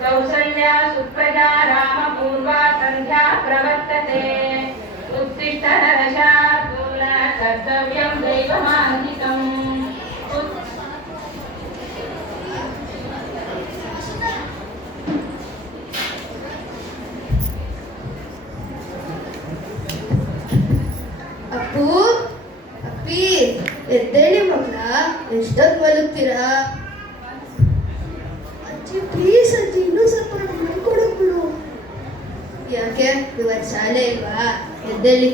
कौसल्या सुप्रजा रामपूर्वा सन्ध्या प्रवर्तते उत्तिष्ठ नरशार्दूल कर्तव्यं दैवमान्वितम् ಅಪ್ಪು ಅಪ್ಪಿ ಎದ್ದೇಳಿ ಮಕ್ಕಳ, ಎಷ್ಟೊತ್ತು ಮಲಗ್ತೀರಾ? ಅಜ್ಜಿ ಪ್ಲೀಸ್ ಅಜ್ಜಿ, ಇನ್ನೂ ಸ್ವಲ್ಪ ಕೊಡಕ್ಬಿಡು. ಯಾಕೆ ಇವತ್ತು ಶಾಲೆ ಇಲ್ವಾ? ಎದ್ದೇಳಿ.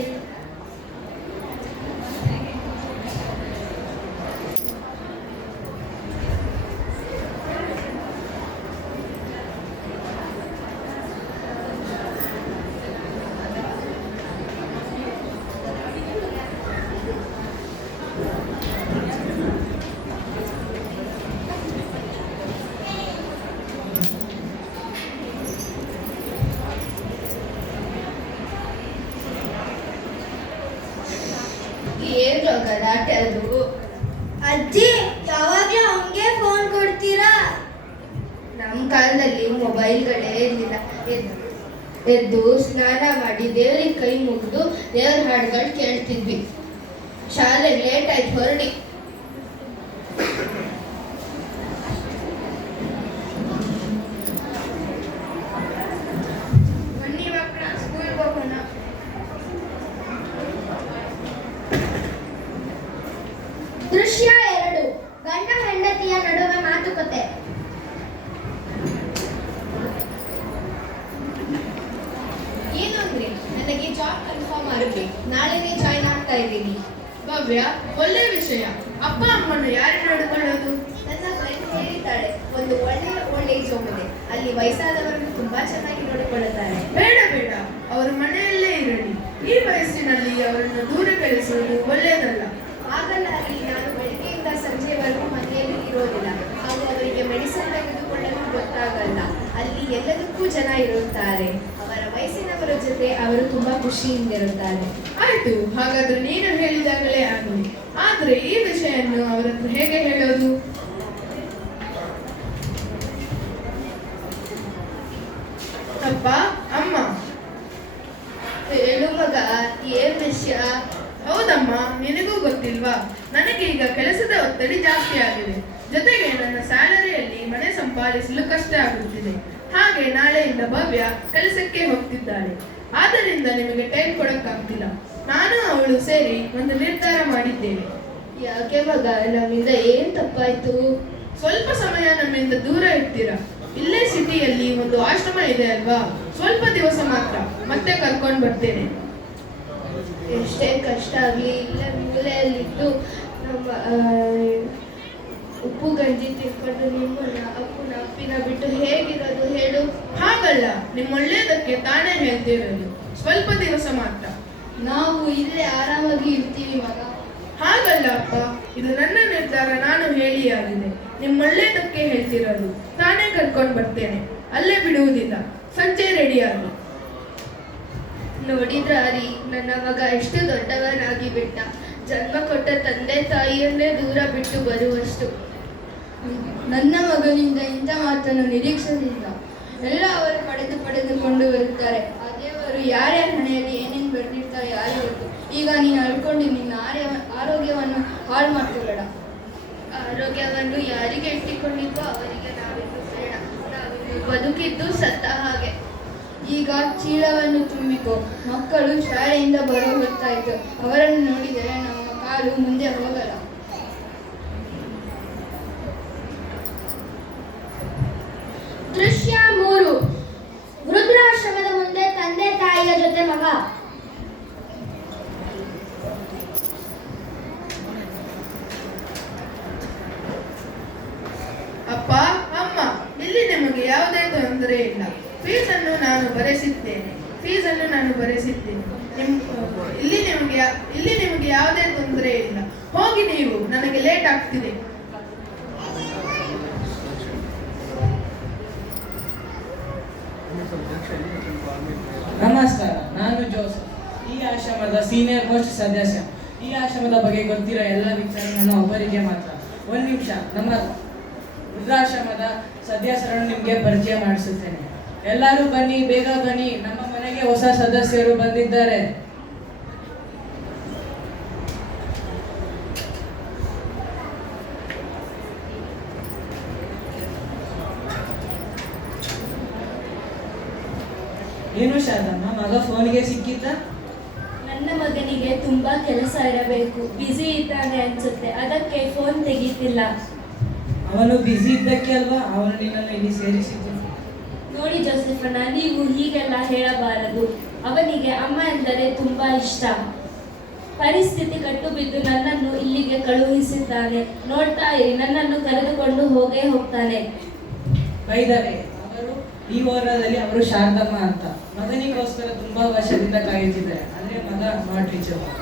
ಏನು ಗಲಾಟೆ ಅದು? ಅಜ್ಜಿ ಯಾವಾಗಲೂ ಅವನಿಗೆ ಫೋನ್ ಕೊಡ್ತೀರಾ? ನಮ್ಮ ಕಾಲದಲ್ಲಿ ಮೊಬೈಲ್ಗಳೇ ಇರಲಿಲ್ಲ. ಎದ್ದು ಸ್ನಾನ ಮಾಡಿ ದೇವ್ರಿಗೆ ಕೈ ಮುಗಿದು ದೇವ್ರ ಹಾಡುಗಳು ಕೇಳ್ತಿದ್ವಿ. ಶಾಲೆ ಲೇಟ್ ಆಯ್ತು, ಹೊರಡಿ. ಬನ್ನಿ ಮಕ್ಕಳ, ಸ್ಕೂಲ್ಗೆ ಹೋಗೋಣ. ದೃಶ್ಯ 2, ಗಂಡ ಹೆಂಡತಿಯ ನಡುವೆ ಮಾತುಕತೆ. ಏನಂದ್ರೆ ನನಗೆ ಜಾಬ್ ಕನ್ಫರ್ಮ್ ಆಗುತ್ತೆ, ನಾಳೆನೇ ಜಾಯ್ನ್ ಆಗ್ತಾ ಇದ್ದೀನಿ. ಭವ್ಯ, ಒಳ್ಳೆ ವಿಷಯ. ಅಪ್ಪ ಅಮ್ಮನ್ನು ಯಾರು ನೋಡಿಕೊಳ್ಳೋದು? ನನ್ನ ಫ್ರೆಂಡ್ ಹೇಳಿದ್ದಾಳೆ, ಒಂದು ಒಳ್ಳೆ ಓಲ್ಡ್ ಏಜ್ ಹೋಮ್ ಇದೆ, ಅಲ್ಲಿ ವಯಸ್ಸಾದವರನ್ನು ತುಂಬಾ ಚೆನ್ನಾಗಿ ನೋಡಿಕೊಳ್ಳುತ್ತಾರೆ. ಬೇಡ ಬೇಡ, ಅವರು ಮನೆಯಲ್ಲೇ ಇರಲಿ. ಈ ವಯಸ್ಸಿನಲ್ಲಿ ಅವರನ್ನು ದೂರ ಕಳಿಸುವುದು ಒಳ್ಳೆಯದಲ್ಲ. ಆಗಲ್ಲ, ಅಲ್ಲಿ ನಾನು ಬೆಳಗ್ಗೆಯಿಂದ ಸಂಜೆವರೆಗೂ ಮನೆಯಲ್ಲಿ ಇರೋದಿಲ್ಲ, ಹಾಗೂ ಅವರಿಗೆ ಮೆಡಿಸಿನ್ ತೆಗೆದುಕೊಳ್ಳಲು ಗೊತ್ತಾಗಲ್ಲ. ಅಲ್ಲಿ ಎಲ್ಲದಕ್ಕೂ ಜನ ಇರುತ್ತಾರೆ. ಅವರ ವಯಸ್ಸಿನವರ ಜೊತೆ ಅವರು ತುಂಬಾ ಖುಷಿಯಿಂದಿರುತ್ತಾರೆ. ಆಯ್ತು, ಹಾಗಾದ್ರೆ ನೀನು ಹೇಳಿದಾಗಲೇ ಆಗಲಿ. ಆದ್ರೆ ಈ ವಿಷಯನ್ನು ಅವರ ಹತ್ರ ಹೇಗೆ ಹೇಳೋದು? ಅಪ್ಪ ಅಮ್ಮ. ಹೇಳು ಮಗ, ಏನ್ ವಿಷಯ? ಹೌದಮ್ಮ, ನಿನಗೂ ಗೊತ್ತಿಲ್ವಾ, ನನಗೆ ಈಗ ಕೆಲಸದ ಒತ್ತಡ ಜಾಸ್ತಿ ಆಗಿದೆ. ಜೊತೆಗೆ ನನ್ನ ಸ್ಯಾಲರಿಯಲ್ಲಿ ಮನೆ ಸಂಪಾದಿಸಲು ಕಷ್ಟ ಆಗುತ್ತಿದೆ. ಹಾಗೆ ನಾಳೆಯಿಂದ ಭವ್ಯ ಕೆಲಸಕ್ಕೆ ಹೋಗ್ತಿದ್ದಾಳೆ. ಆದ್ದರಿಂದ ನಿಮಗೆ ಟೈಮ್ ಕೊಡಕ್ಕಾಗ್ತಿಲ್ಲ. ನಾನು ಅವಳು ಸೇರಿ ಒಂದು ನಿರ್ಧಾರ ಮಾಡಿದ್ದೇವೆ. ಯಾಕೆ ಮಗ, ನಮ್ಮಿಂದ ಏನ್ ತಪ್ಪಾಯ್ತು? ಸ್ವಲ್ಪ ಸಮಯ ನಮ್ಮಿಂದ ದೂರ ಇರ್ತೀರಾ. ಇಲ್ಲೇ ಸಿಟಿಯಲ್ಲಿ ಒಂದು ಆಶ್ರಮ ಇದೆ ಅಲ್ವಾ, ಸ್ವಲ್ಪ ದಿವಸ ಮಾತ್ರ, ಮತ್ತೆ ಕರ್ಕೊಂಡು ಬರ್ತೇನೆ. ಎಷ್ಟೇ ಕಷ್ಟ ಆಗಲಿ ಇಲ್ಲೇ ಮೂಲೆಯಲ್ಲಿದ್ದು ನಮ್ಮ ಉಪ್ಪು ಗಂಜಿ ತಿನ್ಕೊಂಡು ನಿಮ್ಮನ್ನ ಅಪ್ಪನ ಅಪ್ಪಿನ ಬಿಟ್ಟು ಹೇಗಿರೋದು ಹೇಳು? ಹಾಗಲ್ಲ, ನಿಮ್ಮ ಒಳ್ಳೆಯದಕ್ಕೆ ತಾನೇ ಹೇಳ್ತಿರೋದು. ಸ್ವಲ್ಪ ದಿವಸ ಮಾತ್ರ. ನಾವು ಇಲ್ಲೇ ಆರಾಮಾಗಿ ಇರ್ತೀವಿ ಮಗ. ಹಾಗಲ್ಲ ಅಪ್ಪ, ಇದು ನನ್ನ ನಿರ್ಧಾರ, ನಾನು ಹೇಳಿ ಆಗಿದೆ. ನಿಮ್ಮ ಒಳ್ಳೆಯದಕ್ಕೆ ಹೇಳ್ತಿರೋದು. ತಾನೇ ಕರ್ಕೊಂಡು ಬರ್ತೇನೆ, ಅಲ್ಲೇ ಬಿಡುವುದಿಲ್ಲ. ಸಂಜೆ ರೆಡಿಯಾಗಿ. ನೋಡಿದ್ರ ರೀ, ನನ್ನ ಮಗ ಎಷ್ಟು ದೊಡ್ಡವನಾಗಿ ಬಿಟ್ಟ. ಜನ್ಮ ಕೊಟ್ಟ ತಂದೆ ತಾಯಿಯನ್ನೇ ದೂರ ಬಿಟ್ಟು ಬರುವಷ್ಟು. ನನ್ನ ಮಗನಿಂದ ಇಂಥ ಮಾತನ್ನು ನಿರೀಕ್ಷಿಸಿಲ್ಲ. ಎಲ್ಲ ಅವರು ಪಡೆದುಕೊಂಡು ಬರುತ್ತಾರೆ. ಆ ದೇವರು ಯಾರ್ಯಾರ ಹಣೆಯಲ್ಲಿ ಏನೇನು ಬರೆದಿರ್ತಾರೆ ಯಾರು ಗೊತ್ತು. ಈಗ ನೀನು ಅಳ್ಕೊಂಡು ನಿನ್ನ ಆರೋಗ್ಯವನ್ನು ಹಾಳು ಮಾಡ್ಕೋಬೇಡ. ಆರೋಗ್ಯವನ್ನು ಯಾರಿಗೆ ಇಟ್ಟಿಕೊಂಡಿದ್ದೋ ಅವರಿಗೆ ನಾವಿನ್ನು ಬೇಡ. ನಾವಿನ್ನು ಬದುಕಿದ್ದು ಸತ್ತ ಹಾಗೆ. ಈಗ ಚೀಲವನ್ನು ತುಂಬಿಕೊ. ಮಕ್ಕಳು ಶಾಲೆಯಿಂದ ಬರೋ ಹೊತ್ತಾಯಿತು. ಅವರನ್ನು ನೋಡಿದರೆ ನಮ್ಮ ಕಾಲು ಮುಂದೆ ಹೋಗಲ್ಲ. ದೃಶ್ಯ 3, ವೃದ್ಧಾಶ್ರಮದ ಮುಂದೆ ತಂದೆ ತಾಯಿಯ ಜೊತೆ ಮಗ. ಅಪ್ಪ ಅಮ್ಮ, ಇಲ್ಲಿ ನಿಮಗೆ ಯಾವುದೇ ತೊಂದರೆ ಇಲ್ಲ. ಫೀಸನ್ನು ನಾನು ಭರಿಸಿದ್ದೇನೆ. ಇಲ್ಲಿ ನಿಮಗೆ ಯಾವುದೇ ತೊಂದರೆ ಇಲ್ಲ. ಹೋಗಿ ನೀವು, ನನಗೆ ಲೇಟ್ ಆಗ್ತಿದೆ. ನಮಸ್ಕಾರ, ನಾನು ಜೋಸೆಫ್, ಈ ಆಶ್ರಮದ ಸೀನಿಯರ್ ಮೋಸ್ಟ್ ಸದಸ್ಯ. ಈ ಆಶ್ರಮದ ಬಗ್ಗೆ ಗೊತ್ತಿರೋ ಎಲ್ಲ ವಿಚಾರ ನನ್ನ ಒಬ್ಬರಿಗೆ ಮಾತ್ರ. ಒಂದು ನಿಮಿಷ, ನಮ್ಮ ವೃದ್ಧಾಶ್ರಮದ ಸದಸ್ಯರನ್ನು ನಿಮಗೆ ಪರಿಚಯ ಮಾಡಿಸುತ್ತೇನೆ. ಎಲ್ಲರೂ ಬನ್ನಿ, ಬೇಗ ಬನ್ನಿ, ನಮ್ಮ ಮನೆಗೆ ಹೊಸ ಸದಸ್ಯರು ಬಂದಿದ್ದಾರೆ. ಏನು ಶಾರದಮ್ಮ, ಮಗ ಫೋನ್ಗೆ ಸಿಕ್ಕಿದ್ದ? ನನ್ನ ಮಗನಿಗೆ ತುಂಬಾ ಕೆಲಸ ಇರಬೇಕು, ಬ್ಯುಸಿ ಇದ್ದಾನೆ ಅನ್ಸುತ್ತೆ, ಅದಕ್ಕೆ ಫೋನ್ ತೆಗೀತಿಲ್ಲ. ಅವನು ಬ್ಯುಸಿ ಇದ್ದಕ್ಕೆ ಅಲ್ವಾ ಅವನು ನಿನ್ನನ್ನು ಇಲ್ಲಿ ಸೇರಿಸಿದ್ದು. ನೋಡಿ ಜೋಸೆಫನ, ನೀವು ಹೀಗೆಲ್ಲ ಹೇಳಬಾರದು. ಅವನಿಗೆ ಅಮ್ಮ ಎಂದರೆ ತುಂಬಾ ಇಷ್ಟ. ಪರಿಸ್ಥಿತಿ ಕಟ್ಟು ಬಿದ್ದು ನನ್ನನ್ನು ಇಲ್ಲಿಗೆ ಕಳುಹಿಸಿದ್ದಾನೆ. ನೋಡ್ತಾ ಇರಿ, ನನ್ನನ್ನು ಕರೆದುಕೊಂಡು ಹೋಗೇ ಹೋಗ್ತಾನೆ. ಬೈದರೆ ಅವರು ಈ ವಾರದಲ್ಲಿ ಅವರು ಶಾರದಮ್ಮ ಅಂತ ಮಗನಿಗೋಸ್ಕರ ತುಂಬಾ ವರ್ಷದಿಂದ ಕಾಯುತ್ತಿದ್ದಾರೆ. ಅಂದ್ರೆ ಮಗ ನಾಟ್ ರೀಚಬಲ್.